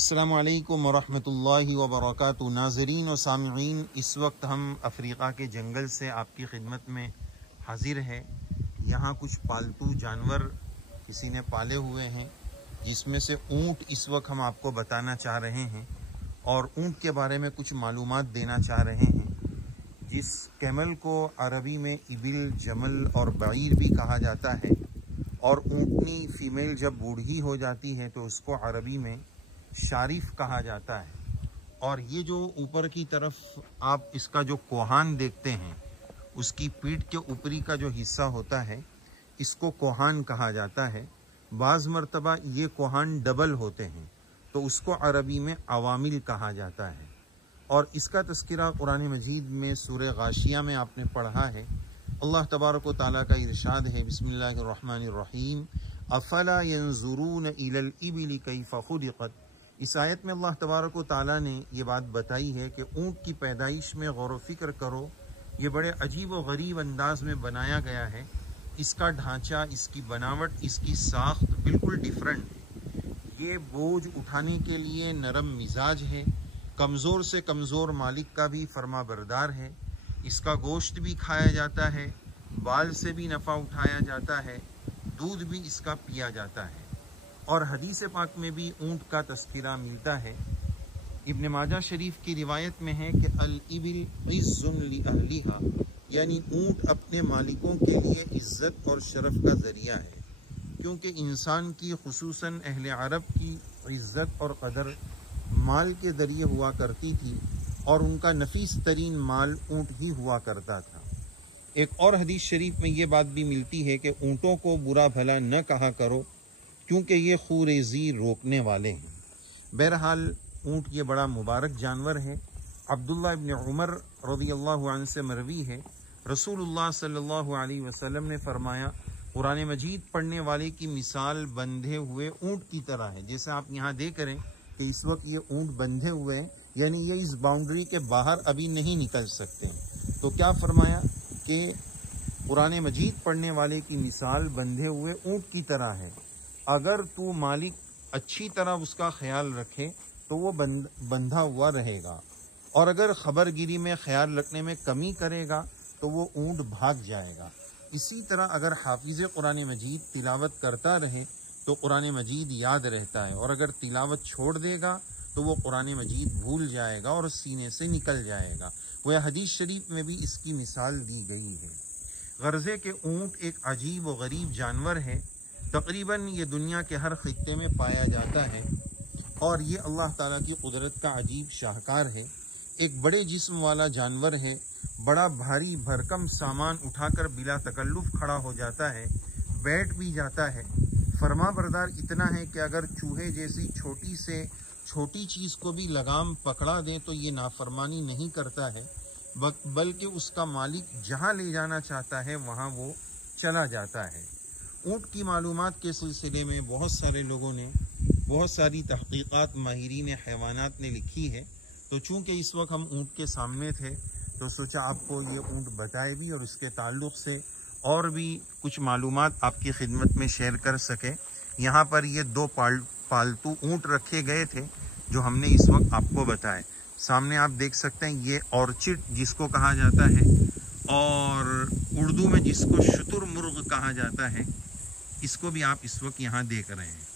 السلام علیکم ورحمۃ اللہ وبرکاتہ۔ ناظرین و سامعین، اس وقت ہم افریقہ کے جنگل سے آپ کی خدمت میں حاضر ہے۔ یہاں کچھ پالتو جانور کسی نے پالے ہوئے ہیں، جس میں سے اونٹ اس وقت ہم آپ کو بتانا چاہ رہے ہیں اور اونٹ کے بارے میں کچھ معلومات دینا چاہ رہے ہیں۔ جس کیمل کو عربی میں ابل، جمل اور بعیر بھی کہا جاتا ہے، اور اونٹنی فیمیل جب بوڑھی ہو جاتی ہے تو اس کو عربی میں شارف کہا جاتا ہے۔ اور یہ جو اوپر کی طرف آپ اس کا جو کوہان دیکھتے ہیں، اس کی پیٹھ کے اوپری کا جو حصہ ہوتا ہے، اس کو کوہان کہا جاتا ہے۔ بعض مرتبہ یہ کوہان ڈبل ہوتے ہیں تو اس کو عربی میں عوامل کہا جاتا ہے۔ اور اس کا تذکرہ قرآن مجید میں سورہ غاشیہ میں آپ نے پڑھا ہے۔ اللہ تبارک و تعالیٰ کا ارشاد ہے، بسم اللہ الرحمن الرحیم، افلا ينظرون الى الابل کیف خلقت۔ اس آیت میں اللہ تبارک و تعالیٰ نے یہ بات بتائی ہے کہ اونٹ کی پیدائش میں غور و فکر کرو، یہ بڑے عجیب و غریب انداز میں بنایا گیا ہے۔ اس کا ڈھانچہ، اس کی بناوٹ، اس کی ساخت بالکل ڈیفرنٹ ہے۔ یہ بوجھ اٹھانے کے لیے نرم مزاج ہے، کمزور سے کمزور مالک کا بھی فرما بردار ہے۔ اس کا گوشت بھی کھایا جاتا ہے، بال سے بھی نفع اٹھایا جاتا ہے، دودھ بھی اس کا پیا جاتا ہے۔ اور حدیث پاک میں بھی اونٹ کا تذکرہ ملتا ہے۔ ابن ماجہ شریف کی روایت میں ہے کہ الابل عز لأہلہا، یعنی اونٹ اپنے مالکوں کے لیے عزت اور شرف کا ذریعہ ہے، کیونکہ انسان کی خصوصاً اہل عرب کی عزت اور قدر مال کے ذریعے ہوا کرتی تھی، اور ان کا نفیس ترین مال اونٹ ہی ہوا کرتا تھا۔ ایک اور حدیث شریف میں یہ بات بھی ملتی ہے کہ اونٹوں کو برا بھلا نہ کہا کرو، کیونکہ یہ خوریزی روکنے والے ہیں۔ بہرحال اونٹ یہ بڑا مبارک جانور ہے۔ عبداللہ ابن عمر رضی اللہ عنہ سے مروی ہے، رسول اللہ صلی اللہ علیہ وسلم نے فرمایا، قرآن مجید پڑھنے والے کی مثال بندھے ہوئے اونٹ کی طرح ہے۔ جیسے آپ یہاں دیکھ رہے ہیں کہ اس وقت یہ اونٹ بندھے ہوئے ہیں، یعنی یہ اس باؤنڈری کے باہر ابھی نہیں نکل سکتے۔ تو کیا فرمایا کہ قرآن مجید پڑھنے والے کی مثال بندھے ہوئے اونٹ کی طرح ہے۔ اگر تو مالک اچھی طرح اس کا خیال رکھے تو وہ بندھا ہوا رہے گا، اور اگر خبر گیری میں خیال رکھنے میں کمی کرے گا تو وہ اونٹ بھاگ جائے گا۔ اسی طرح اگر حافظ قرآن مجید تلاوت کرتا رہے تو قرآن مجید یاد رہتا ہے، اور اگر تلاوت چھوڑ دے گا تو وہ قرآن مجید بھول جائے گا اور سینے سے نکل جائے گا۔ وہ حدیث شریف میں بھی اس کی مثال دی گئی ہے۔ غرضے کہ اونٹ ایک عجیب و غریب جانور ہے، تقریباً یہ دنیا کے ہر خطے میں پایا جاتا ہے، اور یہ اللہ تعالیٰ کی قدرت کا عجیب شاہکار ہے۔ ایک بڑے جسم والا جانور ہے، بڑا بھاری بھرکم سامان اٹھا کر بلا تکلف کھڑا ہو جاتا ہے، بیٹھ بھی جاتا ہے۔ فرما بردار اتنا ہے کہ اگر چوہے جیسی چھوٹی سے چھوٹی چیز کو بھی لگام پکڑا دیں تو یہ نافرمانی نہیں کرتا ہے، بلکہ اس کا مالک جہاں لے جانا چاہتا ہے وہاں وہ چلا جاتا ہے۔ اونٹ کی معلومات کے سلسلے میں بہت سارے لوگوں نے بہت ساری تحقیقات ماہرین حیوانات نے لکھی ہے، تو چونکہ اس وقت ہم اونٹ کے سامنے تھے تو سوچا آپ کو یہ اونٹ بتائے بھی اور اس کے تعلق سے اور بھی کچھ معلومات آپ کی خدمت میں شیئر کر سکے۔ یہاں پر یہ دو پالتو اونٹ رکھے گئے تھے جو ہم نے اس وقت آپ کو بتائے۔ سامنے آپ دیکھ سکتے ہیں یہ اورچٹ جس کو کہا جاتا ہے، اور اردو میں جس کو شتر مرغ کہا جاتا ہے، اس کو بھی آپ اس وقت یہاں دیکھ رہے ہیں۔